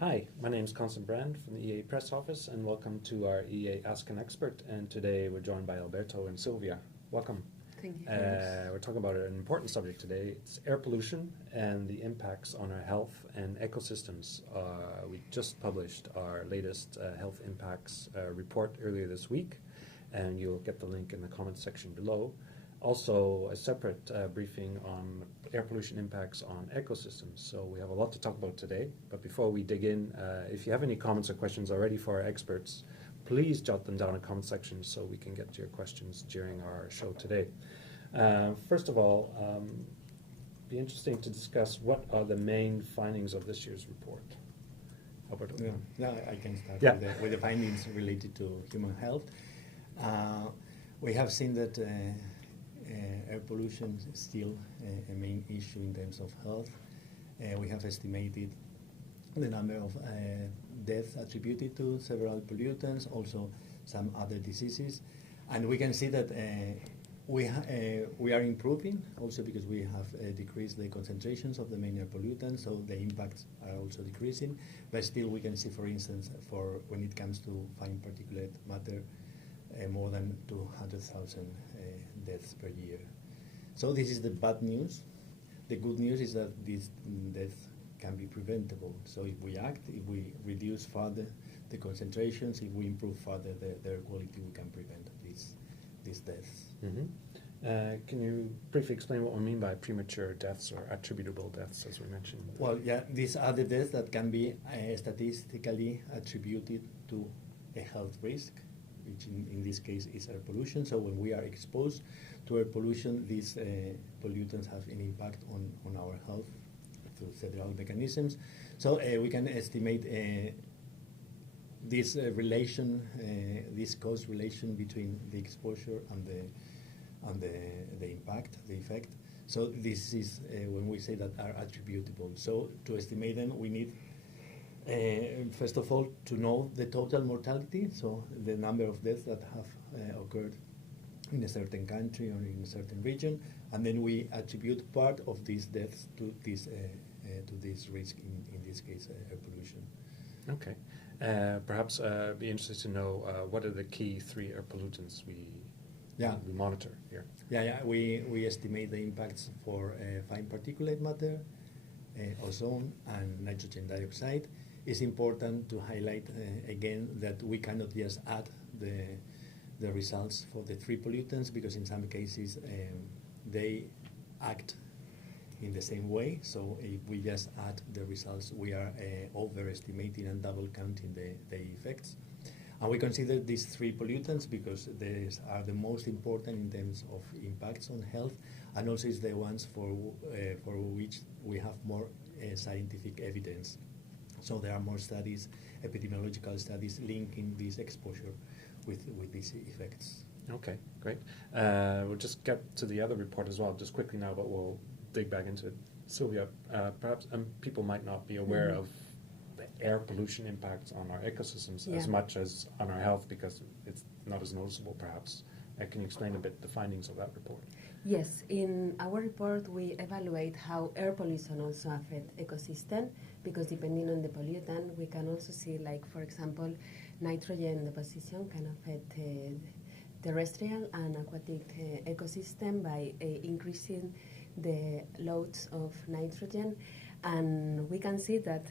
Hi, my name is Constant Brand from the EEA Press Office, and welcome to our EEA Ask an Expert. And today we're joined by Alberto and Sylvia. Welcome. Thank you. We're talking about an important subject today. It's air pollution and the impacts on our health and ecosystems. We just published our latest health impacts report earlier this week, and you'll get the link in the comments section below. Also, a separate briefing on air pollution impacts on ecosystems. So we have a lot to talk about today. But before we dig in, if you have any comments or questions already for our experts, please jot them down in the comment section so we can get to your questions during our show today. First of all, be interesting to discuss what are the main findings of this year's report. Alberto? Yeah, I can start Yeah. with the findings related to human health. We have seen that air pollution is still a main issue in terms of health. We have estimated the number of deaths attributed to several pollutants, also some other diseases. And we can see that we are improving also because we have decreased the concentrations of the main air pollutants, so the impacts are also decreasing. But still we can see, for instance, for when it comes to fine particulate matter, more than 200,000 deaths per year. So this is the bad news. The good news is that these deaths can be preventable. So if we act, if we reduce further the concentrations, if we improve further the air quality, we can prevent these deaths. Mm-hmm. Can you briefly explain what we mean by premature deaths or attributable deaths, as we mentioned? Well, yeah, these are the deaths that can be statistically attributed to a health risk, which in this case is air pollution. So when we are exposed to air pollution, these pollutants have an impact on our health through several mechanisms. So we can estimate this relation, this cause relation between the exposure and the impact, the effect. So this is when we say that are attributable. So to estimate them, we need first of all, to know the total mortality, so the number of deaths that have occurred in a certain country or in a certain region, and then we attribute part of these deaths to this risk, in this case, air pollution. Okay. Perhaps be interested to know what are the key three air pollutants we monitor here. We estimate the impacts for fine particulate matter, ozone, and nitrogen dioxide. It's important to highlight again that we cannot just add the results for the three pollutants, because in some cases they act in the same way. So if we just add the results, we are overestimating and double counting the effects. And we consider these three pollutants because these are the most important in terms of impacts on health, and also is the ones for which we have more scientific evidence. So there are more studies, epidemiological studies, linking this exposure with these effects. Okay, great. We'll just get to the other report as well, just quickly now, but we'll dig back into it. Sylvia, perhaps people might not be aware of the air pollution impacts on our ecosystems as much as on our health, because it's not as noticeable, perhaps. Can you explain a bit the findings of that report? Yes, in our report we evaluate how air pollution also affects ecosystem, because depending on the pollutant we can also see, like for example, nitrogen deposition can affect terrestrial and aquatic ecosystem by increasing the loads of nitrogen, and we can see that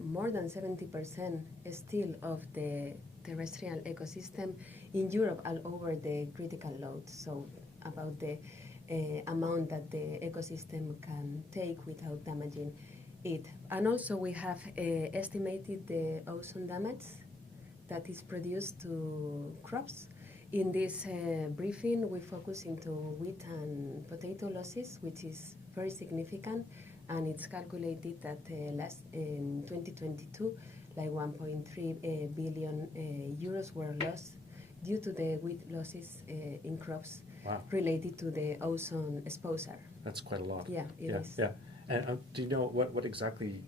more than 70% still of the terrestrial ecosystem in Europe are over the critical load, so about the amount that the ecosystem can take without damaging it. And also we have estimated the ozone damage that is produced to crops. In this briefing we focus into wheat and potato losses, which is very significant, and it's calculated that in 2022 like 1.3 billion euros were lost due to the wheat losses in crops. Wow. Related to the ozone exposure. That's quite a lot. Yeah, it is. Yeah. And do you know what exactly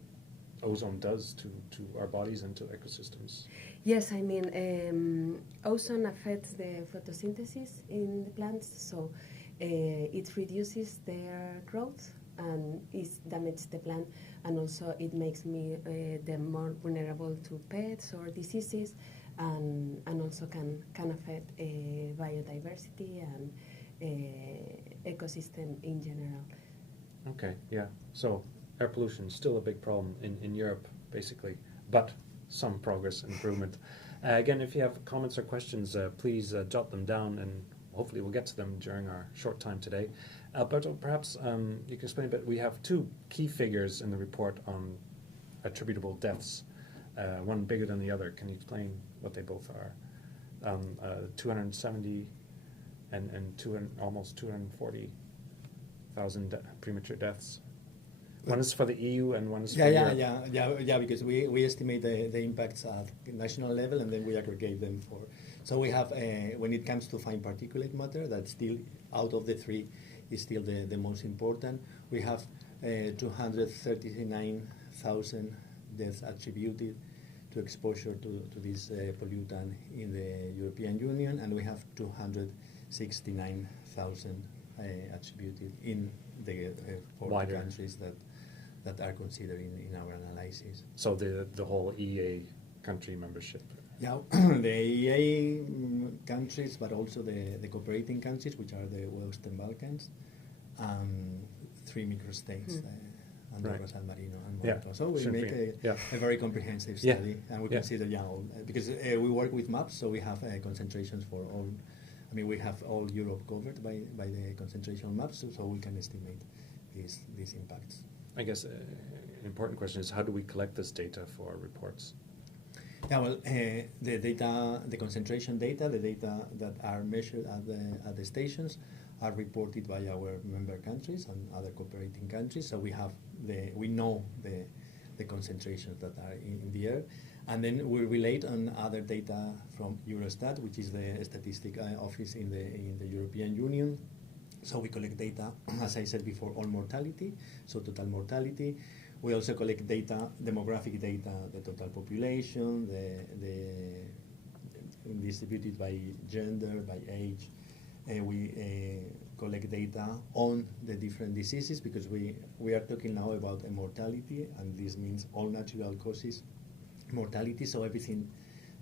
ozone does to our bodies and to ecosystems? Yes, I mean, ozone affects the photosynthesis in the plants, so it reduces their growth and it damages the plant, and also it makes me them more vulnerable to pests or diseases, and also can affect biodiversity and ecosystem in general. Okay, yeah. So air pollution is still a big problem in Europe, basically, but some progress, improvement. Again, if you have comments or questions, please jot them down, and hopefully we'll get to them during our short time today. Alberto, perhaps you can explain a bit. We have two key figures in the report on attributable deaths, one bigger than the other. Can you explain what they both are? 270 and almost 240,000 premature deaths. One is for the EU and one is for Europe. Yeah, because we estimate the impacts at national level and then we aggregate them for. So we have, when it comes to fine particulate matter, that's still, out of the three, is still the most important. We have 239,000 deaths attributed to exposure to this pollutant in the European Union, and we have 269,000 attributed in the 40 countries that are considered in our analysis. So the whole EEA country membership? Yeah, the EEA countries, but also the cooperating countries, which are the Western Balkans, 3 microstates, Andorra, San Marino, and Malta. So we make a very comprehensive study, and we consider because we work with maps, so we have concentrations for all. I mean, we have all Europe covered by the concentration maps, so we can estimate these impacts. I guess an important question is, how do we collect this data for reports? Yeah, well, the data, the concentration data, the data that are measured at the stations are reported by our member countries and other cooperating countries. So we know the concentrations that are in the air, and then we relate on other data from Eurostat, which is the statistic office in the European Union. So we collect data, as I said before, on mortality, so total mortality. We also collect data, demographic data, the total population, the distributed by gender, by age. We collect data on the different diseases, because we are talking now about mortality, and this means all natural causes mortality, so everything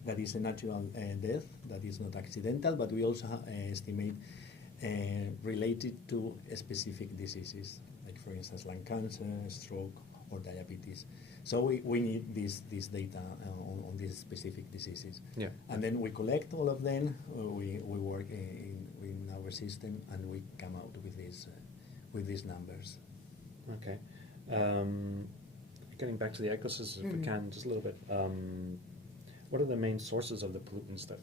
that is a natural death, that is not accidental, but we also estimate related to specific diseases, like for instance lung cancer, stroke, or diabetes. So we need this data on these specific diseases. Yeah. And then we collect all of them, we work in our system, and we come out with these numbers. Okay. Getting back to the ecosystems, if we can, just a little bit. What are the main sources of the pollutants that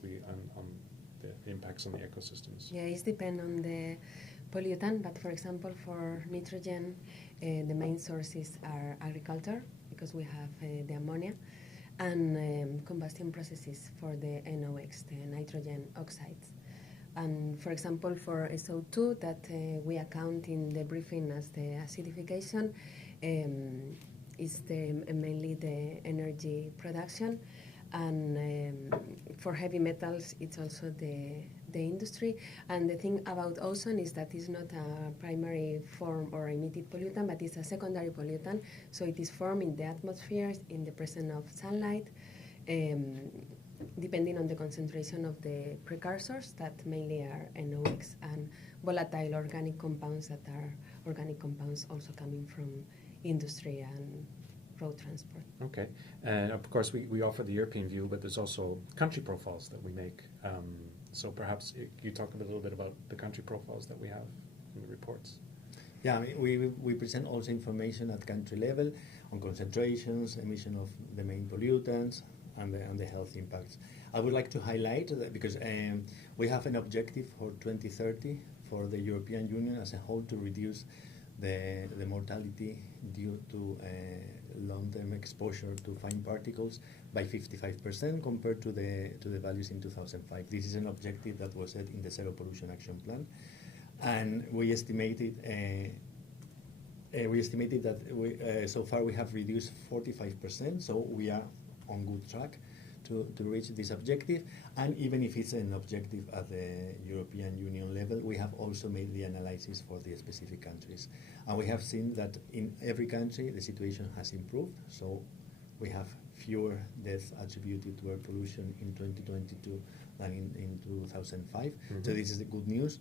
on the impacts on the ecosystems? Yeah, it depends on the pollutant, but for example, for nitrogen, the main sources are agriculture, because we have the ammonia, and combustion processes for the NOx, the nitrogen oxides. And for example, for SO2, that we account in the briefing as the acidification, is mainly the energy production. And for heavy metals, it's also the industry. And the thing about ozone is that it's not a primary form or emitted pollutant, but it's a secondary pollutant. So it is formed in the atmosphere in the presence of sunlight, depending on the concentration of the precursors that mainly are NOx, and volatile organic compounds that are organic compounds also coming from industry and road transport. Okay, and of course we offer the European view, but there's also country profiles that we make. So perhaps you talk a little bit about the country profiles that we have in the reports. Yeah, I mean, we present also information at country level on concentrations, emission of the main pollutants, and the health impacts. I would like to highlight that because we have an objective for 2030 for the European Union as a whole to reduce the mortality due to long-term exposure to fine particles by 55% compared to the values in 2005. This is an objective that was set in the Zero Pollution Action Plan, and we estimated that so far we have reduced 45%. So we are on good track to reach this objective. And even if it's an objective at the European Union level, we have also made the analysis for the specific countries. And we have seen that in every country the situation has improved. So we have fewer deaths attributed to air pollution in 2022 than in 2005. Mm-hmm. So this is the good news.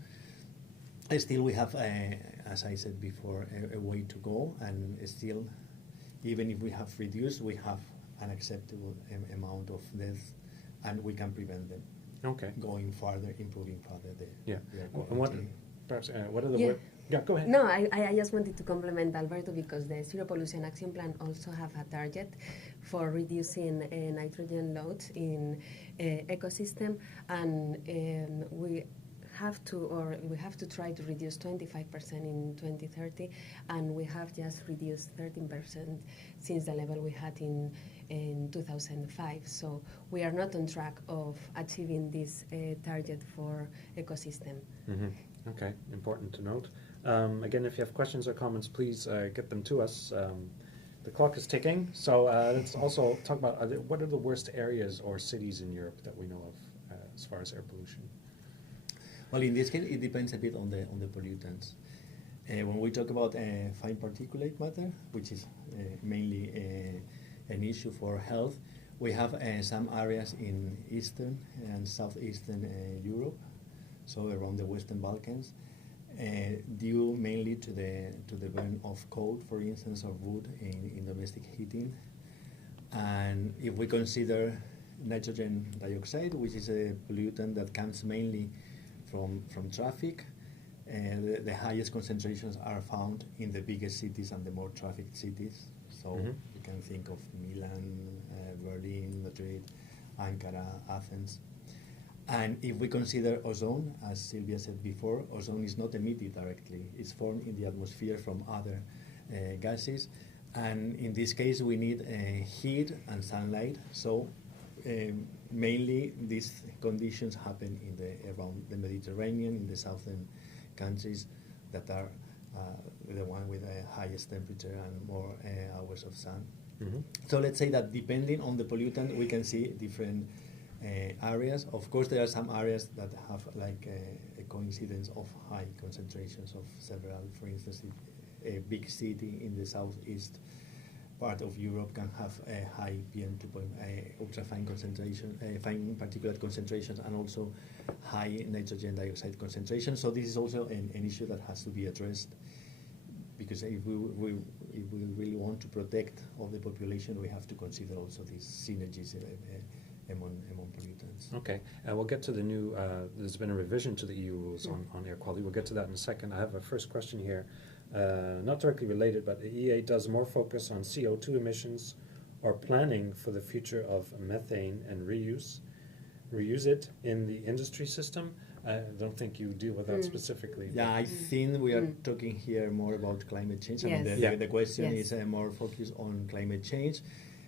Still, we have, as I said before, a way to go, and still, even if we have reduced, we have an acceptable amount of deaths, and we can prevent them. Okay. Going further, improving further the Yeah. air And what, quality. perhaps, what are the Yeah. Yeah, go ahead. No, I just wanted to compliment Alberto because the Zero Pollution Action Plan also have a target for reducing nitrogen loads in ecosystem, and we have to try to reduce 25% in 2030, and we have just reduced 13% since the level we had in 2005. So we are not on track of achieving this target for ecosystem. Mm-hmm. Okay, important to note. Again, if you have questions or comments, please get them to us. The clock is ticking, so let's also talk about what are the worst areas or cities in Europe that we know of as far as air pollution? Well, in this case, it depends a bit on the pollutants. When we talk about fine particulate matter, which is mainly an issue for health, we have some areas in Eastern and Southeastern Europe, so around the Western Balkans, due mainly to the burn of coal, for instance, or wood in domestic heating. And if we consider nitrogen dioxide, which is a pollutant that comes mainly from traffic, the highest concentrations are found in the biggest cities and the more trafficked cities. So you can think of Milan, Berlin, Madrid, Ankara, Athens. And if we consider ozone, as Sylvia said before, ozone is not emitted directly. It's formed in the atmosphere from other gases. And in this case, we need heat and sunlight. So mainly these conditions happen around the Mediterranean, in the southern countries that are the one with the highest temperature and more hours of sun. Mm-hmm. So let's say that depending on the pollutant, we can see different areas. Of course, there are some areas that have like a coincidence of high concentrations of several. For instance, a big city in the southeast part of Europe can have a high PM2.5 ultrafine concentration, fine particulate concentrations, and also high nitrogen dioxide concentration. So this is also an issue that has to be addressed, because if we really want to protect all the population, we have to consider also these synergies among pollutants. Okay, we'll get to the new, there's been a revision to the EU rules on air quality. We'll get to that in a second. I have a first question here, not directly related, but the EEA does more focus on CO2 emissions or planning for the future of methane and reuse it in the industry system. I don't think you deal with that specifically. Yeah, I think we are talking here more about climate change. Yes. I mean, the question is more focused on climate change.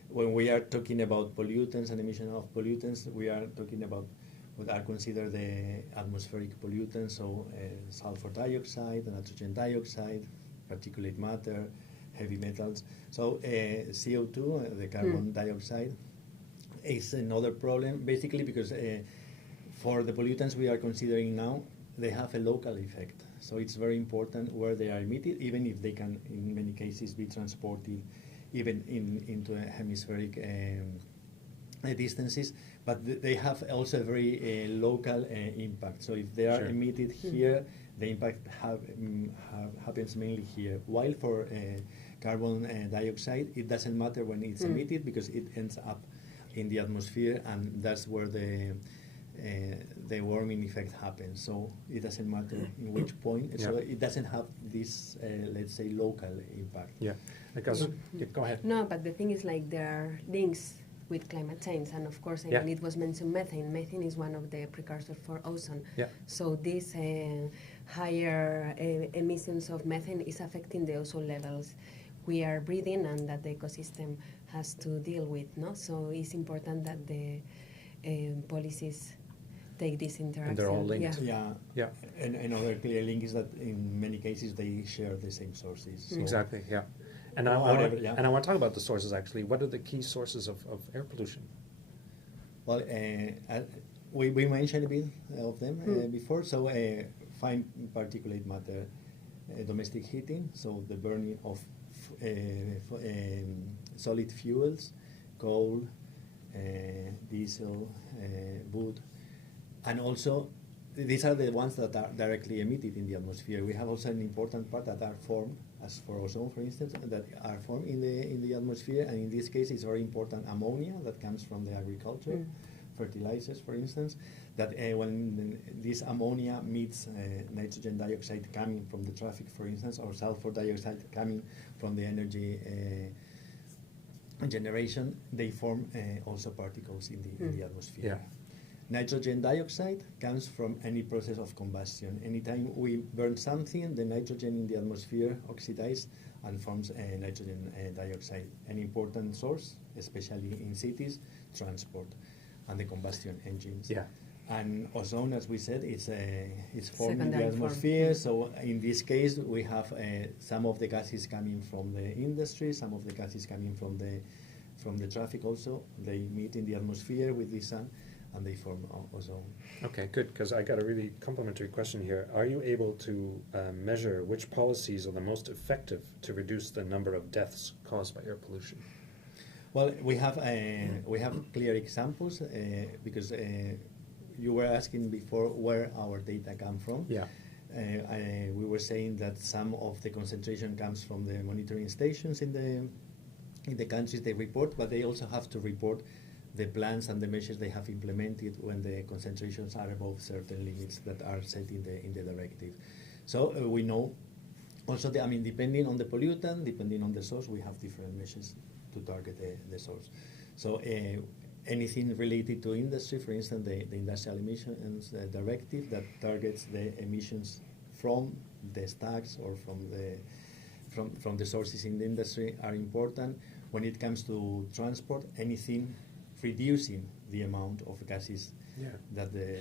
When we are talking about pollutants and emission of pollutants, we are talking about what are considered the atmospheric pollutants, so sulfur dioxide, nitrogen dioxide, particulate matter, heavy metals. So CO2, the carbon dioxide, is another problem, basically because for the pollutants we are considering now, they have a local effect. So it's very important where they are emitted, even if they can, in many cases, be transported even into hemispheric distances, but they have also a very local impact. So if they are emitted here, the impact happens mainly here. While for carbon dioxide, it doesn't matter when it's emitted, because it ends up in the atmosphere, and that's where the warming effect happens. So it doesn't matter in which point. So it doesn't have this, let's say, local impact. Yeah, because go ahead. No, but the thing is, like, there are links with climate change, and of course, I mean, it was mentioned methane. Methane is one of the precursors for ozone. Yeah. So this higher emissions of methane is affecting the ozone levels we are breathing and that the ecosystem has to deal with. No, so it's important that the policies take this interaction. And they're all linked. Yeah. And another clear link is that in many cases they share the same sources. So exactly. Yeah. And I want to talk about the sources, actually. What are the key sources of air pollution? Well, we mentioned a bit of them before. So fine particulate matter, domestic heating, so the burning of solid fuels, coal, diesel, wood, and also these are the ones that are directly emitted in the atmosphere. We have also an important part that are formed, as for ozone, for instance, that are formed in the atmosphere, and in this case, it's very important ammonia that comes from the agriculture, fertilizers, for instance. That when this ammonia meets nitrogen dioxide coming from the traffic, for instance, or sulfur dioxide coming from the energy generation, they form also particles in the atmosphere. Yeah. Nitrogen dioxide comes from any process of combustion. Anytime we burn something, the nitrogen in the atmosphere oxidizes and forms nitrogen dioxide. An important source, especially in cities, transport and the combustion engines. Yeah. And ozone, as we said, is formed in the Secondary atmosphere. form. So in this case, we have some of the gases coming from the industry, some of the gases coming from the traffic also. They meet in the atmosphere with the sun, and they form ozone. Okay, good, because I got a really complimentary question here. Are you able to measure which policies are the most effective to reduce the number of deaths caused by air pollution? Well, we have clear examples because you were asking before where our data come from. Yeah. We were saying that some of the concentration comes from the monitoring stations in the countries they report, but they also have to report the plans and the measures they have implemented when the concentrations are above certain limits that are set in the directive. So we know also, depending on the pollutant, depending on the source, we have different measures to target the source. So anything related to industry, for instance, the industrial emissions directive that targets the emissions from the stacks or from the sources in the industry are important. When it comes to transport, anything reducing the amount of gases that the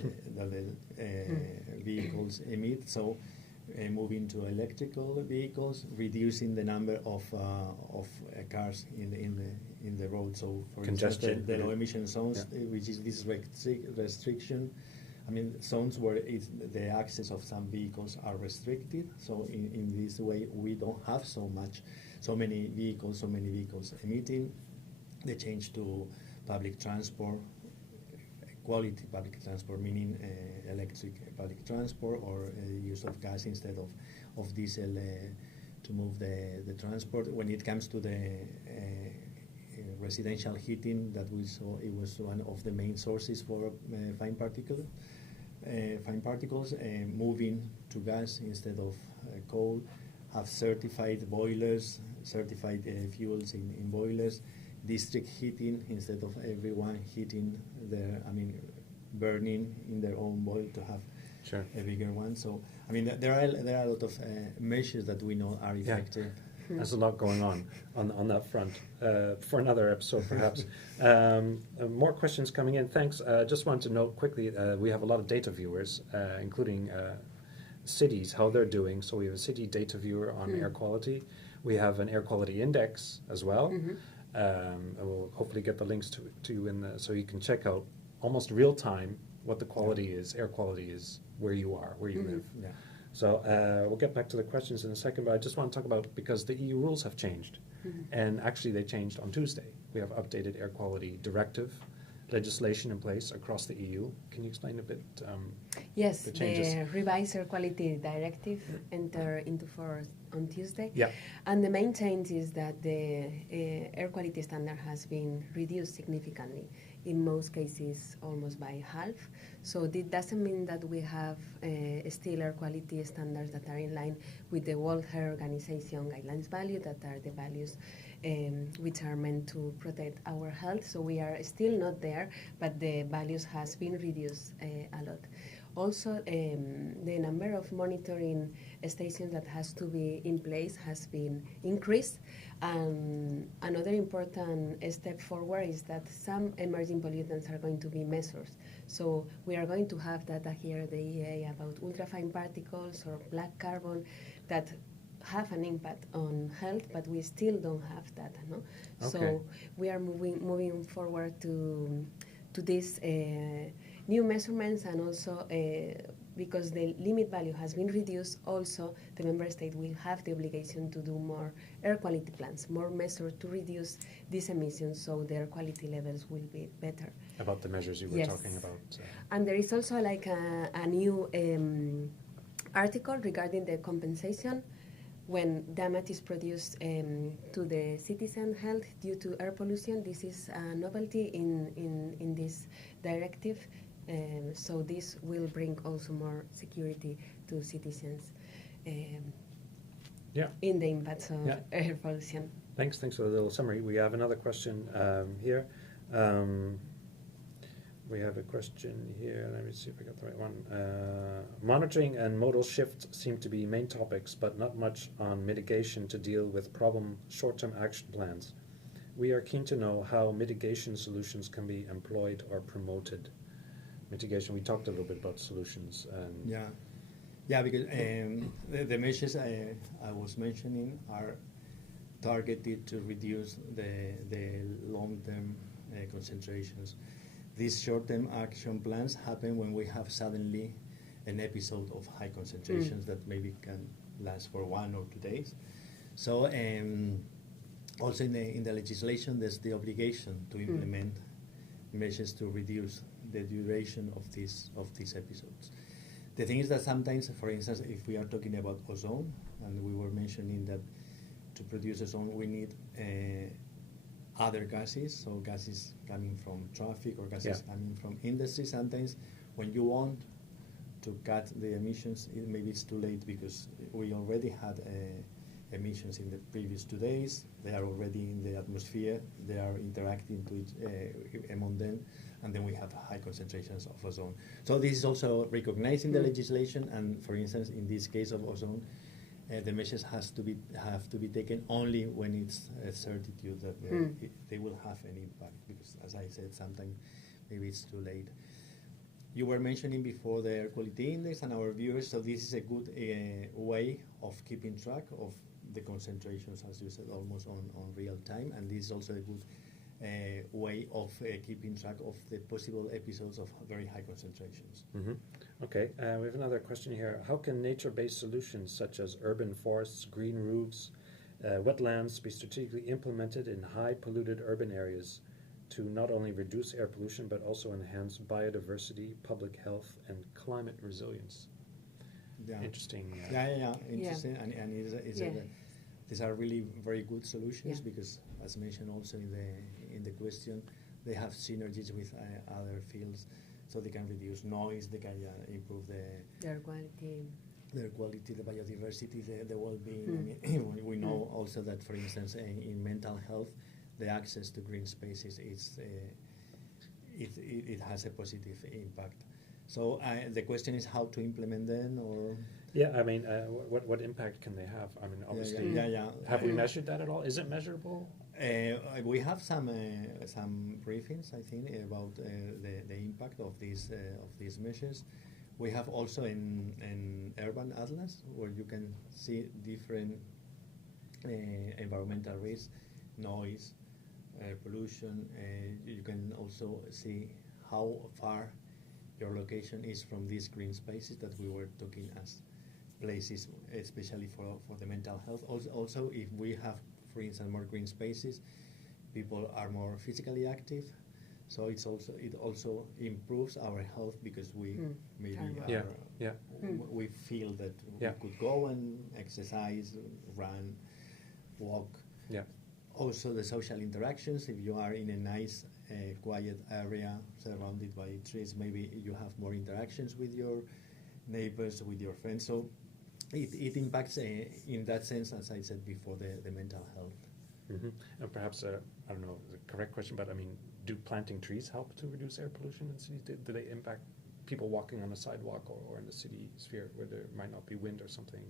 vehicles emit. So moving to electrical vehicles, reducing the number of cars in the road. So for instance, the low emission zones, which is this restriction. Zones where the access of some vehicles are restricted. So in this way, we don't have so many vehicles emitting. The change to public transport, quality public transport, meaning electric public transport, or use of gas instead of diesel to move the transport. When it comes to the residential heating that we saw, it was one of the main sources for fine particles, moving to gas instead of coal, have certified boilers, certified fuels in boilers, district heating instead of everyone heating burning in their own boil to have a bigger one. So there are a lot of measures that we know are effective. Yeah. There's a lot going on that front. For another episode, perhaps. More questions coming in. Thanks. Just wanted to note quickly, we have a lot of data viewers, including cities, how they're doing. So we have a city data viewer on air quality. We have an air quality index as well. And we'll hopefully get the links to you so you can check out almost real time what the quality is, air quality is, where you are, where you live. Yeah. So we'll get back to the questions in a second, but I just want to talk about, because the EU rules have changed, and actually they changed on Tuesday. We have updated air quality directive legislation in place across the EU. Can you explain a bit yes, the changes? The revised air quality directive entered into force on Tuesday. Yeah. And the main change is that the air quality standard has been reduced significantly, in most cases almost by half. So this doesn't mean that we have still air quality standards that are in line with the World Health Organization guidelines value, that are the values which are meant to protect our health. So we are still not there, but the values has been reduced a lot. Also, the number of monitoring stations that has to be in place has been increased. Another important step forward is that some emerging pollutants are going to be measured. So we are going to have data here at the EEA about ultrafine particles or black carbon that have an impact on health, but we still don't have data. No? Okay. So we are moving forward to to these new measurements, and also because the limit value has been reduced, also the member state will have the obligation to do more air quality plans, more measures to reduce these emissions, so the air quality levels will be better. About the measures you were Yes. talking about. And there is also like a new article regarding the compensation when damage is produced to the citizen health due to air pollution. This is a novelty in this directive, so this will bring also more security to citizens in the impacts of air pollution. Thanks for the little summary. We have another question here. We have a question here. Let me see if I got the right one. Monitoring and modal shift seem to be main topics, but not much on mitigation to deal with problem short-term action plans. We are keen to know how mitigation solutions can be employed or promoted. Mitigation, we talked a little bit about solutions. Because the measures I was mentioning are targeted to reduce the long-term concentrations. These short-term action plans happen when we have suddenly an episode of high concentrations that maybe can last for 1 or 2 days. So also in the legislation, there's the obligation to implement measures to reduce the duration of these episodes. The thing is that sometimes, for instance, if we are talking about ozone, and we were mentioning that to produce ozone we need other gases, so gases coming from traffic or gases coming from industry. Sometimes when you want to cut the emissions, maybe it's too late because we already had emissions in the previous 2 days. They are already in the atmosphere. They are interacting to among them, and then we have high concentrations of ozone. So this is also recognized in the legislation, and for instance, in this case of ozone, the measures have to be taken only when it's a certitude that they will have an impact, because as I said, sometimes maybe it's too late. You were mentioning before the air quality index and our viewers, so this is a good way of keeping track of the concentrations, as you said, almost on real time, and this is also a good way of keeping track of the possible episodes of very high concentrations. Okay, we have another question here. How can nature-based solutions such as urban forests, green roofs, wetlands be strategically implemented in high polluted urban areas to not only reduce air pollution but also enhance biodiversity, public health, and climate resilience? Interesting. Interesting, and these are really very good solutions because, as mentioned also in the question, they have synergies with other fields, so they can reduce noise, they can improve the air quality, the biodiversity, the well-being. We know also that, for instance, in mental health, the access to green spaces it has a positive impact. So the question is how to implement them, or what impact can they have? I mean, obviously, have we measured that at all? Is it measurable? We have some briefings, I think, about the impact of these measures. We have also an urban atlas where you can see different environmental risks, noise, pollution. You can also see how far your location is from these green spaces that we were talking as places, especially for the mental health. Also, if we have, for instance, more green spaces, people are more physically active, so it also improves our health because we we feel that we could go and exercise, run, walk. Also the social interactions. If you are in a nice quiet area surrounded by trees, maybe you have more interactions with your neighbors, with your friends. So it impacts in that sense, as I said before, the mental health. And perhaps, I don't know the correct question, but I mean, do planting trees help to reduce air pollution in cities? Do they impact people walking on a sidewalk or in the city sphere where there might not be wind or something?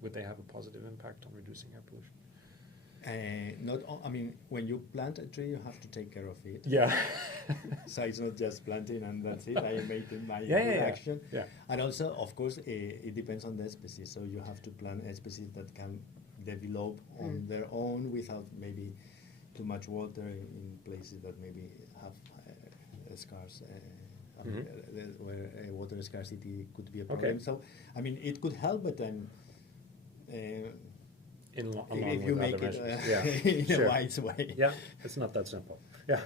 Would they have a positive impact on reducing air pollution? When you plant a tree, you have to take care of it. So it's not just planting and that's it. I made my action. And also, of course, it depends on the species. So you have to plant a species that can develop on their own without maybe too much water in places that maybe have scarce. Where water scarcity could be a Okay. problem. So, I mean, it could help, but then Along if with you other make it measures. Yeah, in sure. a wise way. Yeah, it's not that simple. Yeah.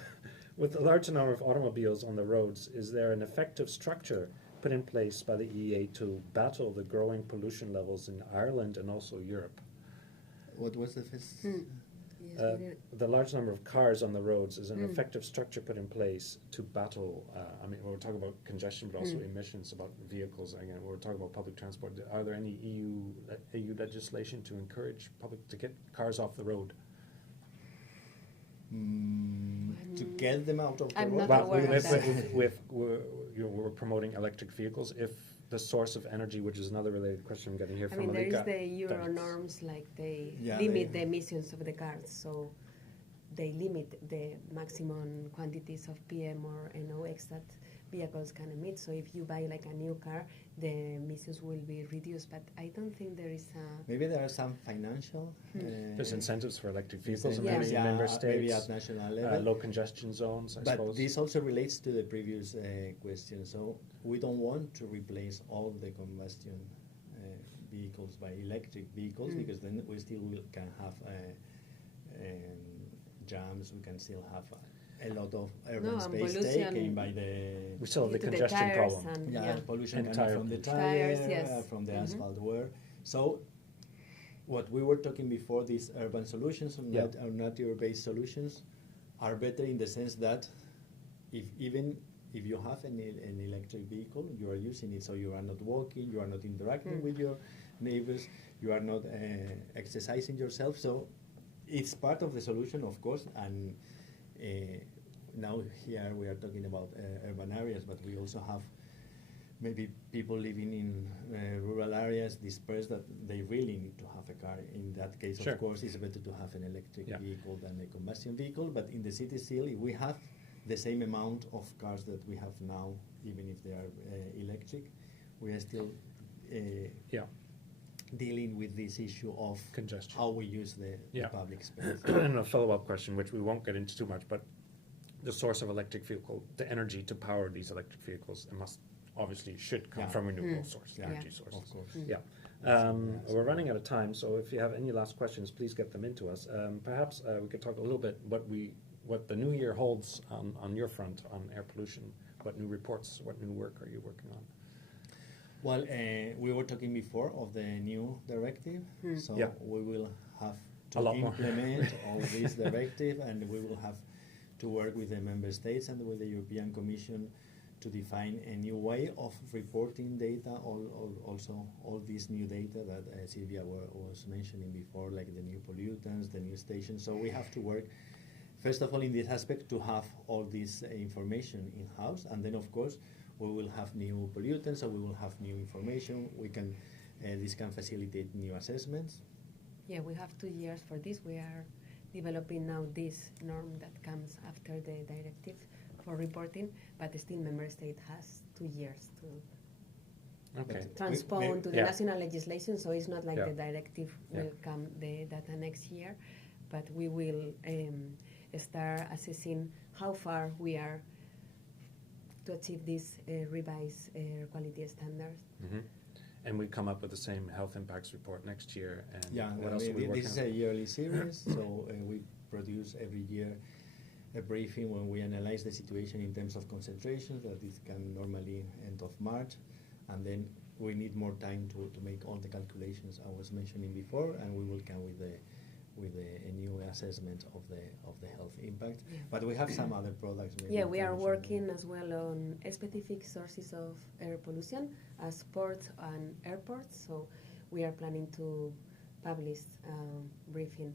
With a large number of automobiles on the roads, is there an effective structure put in place by the EEA to battle the growing pollution levels in Ireland and also Europe? What was the first? Yes, we did. The large number of cars on the roads, is an effective structure put in place to battle, I mean, we're talking about congestion, but also emissions about vehicles. Again, we're talking about public transport. Are there any EU legislation to encourage public to get cars off the road? To get them out of the I'm road? not Well, aware of that. we're promoting electric vehicles. If the source of energy, which is another related question I'm getting here I from mean, there is Malika. the Euro Thanks. norms, like they Yeah, limit they- the emissions of the cars, so they limit the maximum quantities of PM or NOx that vehicles can emit. So if you buy like a new car, the emissions will be reduced. But I don't think there is a. Maybe there are some financial. There's incentives for electric vehicles in incentives, many member states. maybe at national level. Low congestion zones, I But suppose. this also relates to the previous question. So we don't want to replace all the combustion vehicles by electric vehicles, because then we still can have jams. We can still have a lot of urban and space pollution taken by the We still have the due to congestion tires problem. and, yeah, pollution And coming tire from the pollution. tire, Tires, yes. from the asphalt wear. So what we were talking before, these urban solutions or Yeah. nature-based solutions are better in the sense that even if you have an electric vehicle, you are using it, so you are not walking, you are not interacting with your neighbors, you are not exercising yourself. So it's part of the solution, of course, and now here we are talking about urban areas, but we also have maybe people living in rural areas dispersed that they really need to have a car. In that case, Sure. of course, it's better to have an electric Yeah. vehicle than a combustion vehicle. But in the city still, if we have the same amount of cars that we have now, even if they are electric, we are still Yeah. dealing with this issue of Congestion. how we use the Yeah. public space. And a follow-up question, which we won't get into too much, but the source of electric vehicle, the energy to power these electric vehicles, it must obviously should come Yeah. from renewable source, Yeah. energy Yeah. sources. Of course. Yeah. That's We're running out of time, so if you have any last questions, please get them into us. Perhaps we could talk a little bit what the new year holds on your front on air pollution. What new reports, what new work are you working on? Well, we were talking before of the new directive, so Yeah. we will have A to lot more. implement all this directive, and we will have to work with the member states and with the European Commission to define a new way of reporting data, also all this new data that Sylvia was mentioning before, like the new pollutants, the new stations. So we have to work, first of all, in this aspect, to have all this information in-house, and then, of course, we will have new pollutants, so we will have new information. This can facilitate new assessments. Yeah, we have 2 years for this. We are developing now this norm that comes after the directive for reporting, but still member state has 2 years to Okay. But transpose to the Yeah. national legislation, so it's not like Yeah. the directive Yeah. will come the data next year, but we will start assessing how far we are to achieve these revised air quality standards. Mhm. And we come up with the same health impacts report next year. And Yeah, what else are we working this is on? a yearly series, so we produce every year a briefing when we analyze the situation in terms of concentrations, that it can normally end of March, and then we need more time to make all the calculations I was mentioning before, and we will come with a new assessment of the health impact. Yeah. But we have some other products. maybe Yeah, we are information. working as well on specific sources of air pollution as ports and airports. So we are planning to publish briefing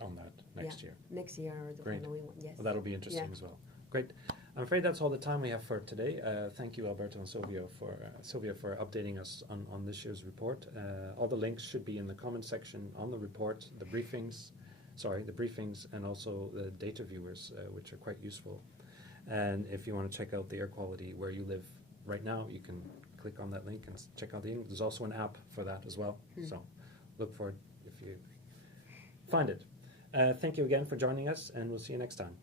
On that next year. next year or the Great. following one. Yes. Well, that'll be interesting Yeah. as well. Great. I'm afraid that's all the time we have for today. Thank you, Alberto and Sylvia, for updating us on this year's report. All the links should be in the comment section on the report, the briefings, and also the data viewers, which are quite useful. And if you want to check out the air quality where you live right now, you can click on that link and check out there's also an app for that as well. So look for it if you find it. Thank you again for joining us, and we'll see you next time.